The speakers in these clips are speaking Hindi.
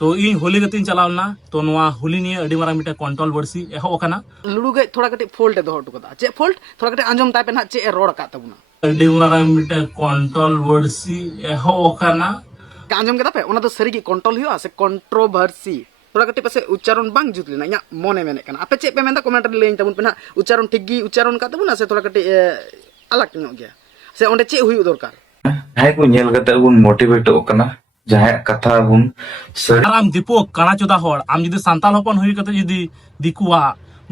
तो इन होली गतिन चलावना तो नवा होली निये अडी मारा मिटा कंट्रोल वर्सी एहो ओकाना लुडू गई थोड़ा कटे फोल्ट दो हटू कदा चे फोल्ट थोड़ा कटे आंजम तापे ना चे रोड का तबुना अडी मारा मिटा कंट्रोल वर्सी एहो ओकाना आंजम के पे ओना तो सरी की कंट्रोल हुआ से कंट्रोवर्सी थोड़ा कटे पसे उच्चारण बांग जुत लेना या मोने मेने कना आपे चे पे मेंदा कमेंट रे लेन तबुन पे ना उच्चारण ठीक गी उच्चारण का तबुना से थोड़ा कटे अलग ᱧᱚᱜ गया से ओंडे चे हुई दरकार हाय को नेल कते बुन मोटिवेट ओकना जहां कथा बुन आम दीपो काना चोदा होड़ आम जुदी सांताल हपन हुई कते जुदी दिकुआ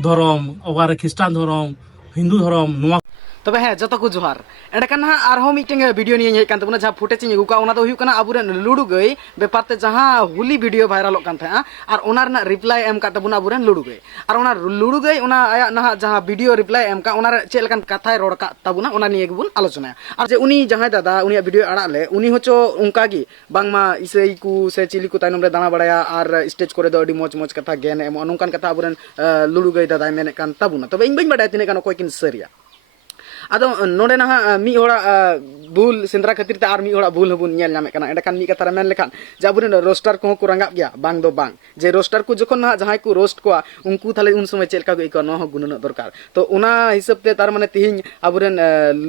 धर्म ओगारे ख्रिस्टान धर्म हिंदू धर्म नुआ तबे है जतो को जोहार एंडकान हा आरहो मीटिंग वीडियो निये हेज कान तबुना जहां फुटेज इन गुका ओना दो हुई कना आबुरेन लुडू गई बेपारते जहां हुली वीडियो वायरल कान था और ओना रना रिप्लाई एम का तबुना आबुरेन लुडू गई और ओना लुडू गई ओना आया ना जहां वीडियो रिप्लाई एम का ओना चे लकान कथाय रोड का तबुना ओना निये गुबुन आलोचना और जे उनी जहां दादा उनी वीडियो आड़ा ले उनी होचो उनका गी बांगमा इसई कु से चिली को ताइनम रे दाना बड़ाया और स्टेज करे दो अडी मोज मोज कथा गेन एम ओनकान कथा आबुरेन लुडू गई दादा मेने कान तबुना तबे इन बइन बडाय तिने कान कोय किन सरिया आदो नोडे ना मी होड़ा भूल सेंद्रा खातिर ते आर मी होड़ा भूल हबुन नेल नामे कना एंडकान मी कथा मेन लेखान जाबुरेन रोस्टर को रंगा गया बांग दो बांग जे रोस्टर को जखन ना जहां को रोस्ट को उनको थाले उन समय चेलका को इको न गुण दरकार तो उना हिसाब ते तार माने तिहिन आबुरेन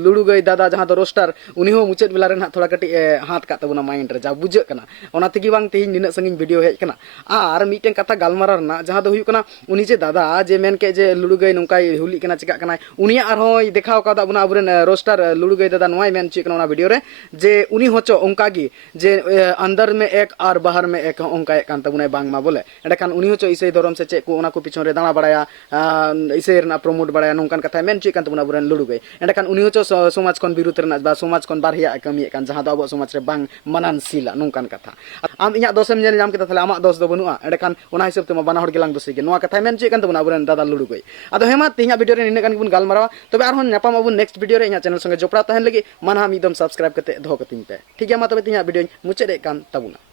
लुडू गई दादा जहां दो रोस्टर उनी हो मुचेत बेला रे ना थोड़ा कटी हाथ का तबुना माइंड रे जा बुझे कना ओना तिगी बांग तिहिन निना संगिन वीडियो हेज कना आर मीटेन कथा गालमारा ना जहां दो हुई कना उनी जे दादा जे मेन के जे लुडू गई नंकाई हुली कना चिका कना उनी आर हो देखाव का बुना आबुरेन रोस्टर लुडू गई दादा नोय मेन चिक ना वीडियो रे जे उनी होचो ओंका गी जे अंदर में एक और बाहर में एक ओंका एक कान तबुना बांग मा बोले एंडकान उनी होचो इसे धर्म से चे को ओना को पिछन रे दाना बड़ाया इसे रना प्रमोट बड़ाया नोंकान कथा मेन चिक कान तबुना बुरेन लुडू गई एंडकान उनी होचो समाज कोन विरुद्ध रना बा समाज कोन बारहिया कमी कान जहां दो अब समाज रे बांग मानन सिला नोंकान कथा आम इया दोसम नेल जाम केता थाले आमा दोस दो बनुआ एंडकान ओना हिसाब ते बाना हर गेलांग दोसे गे नोआ कथा मेन चिक कान तबुना बुरेन दादा लुडू गई आदो हेमा तिया वीडियो रे निने कान गुन गालमारावा तबे आर होन नापाम अबु नेक्स्ट वीडियो रे चैनल संगे जोपड़ा तहन लगी मानहा मीदम सब्सक्राइब करते दो कतिन पे ठीक है मा तबे तिया वीडियो मुचेद कान तबुना।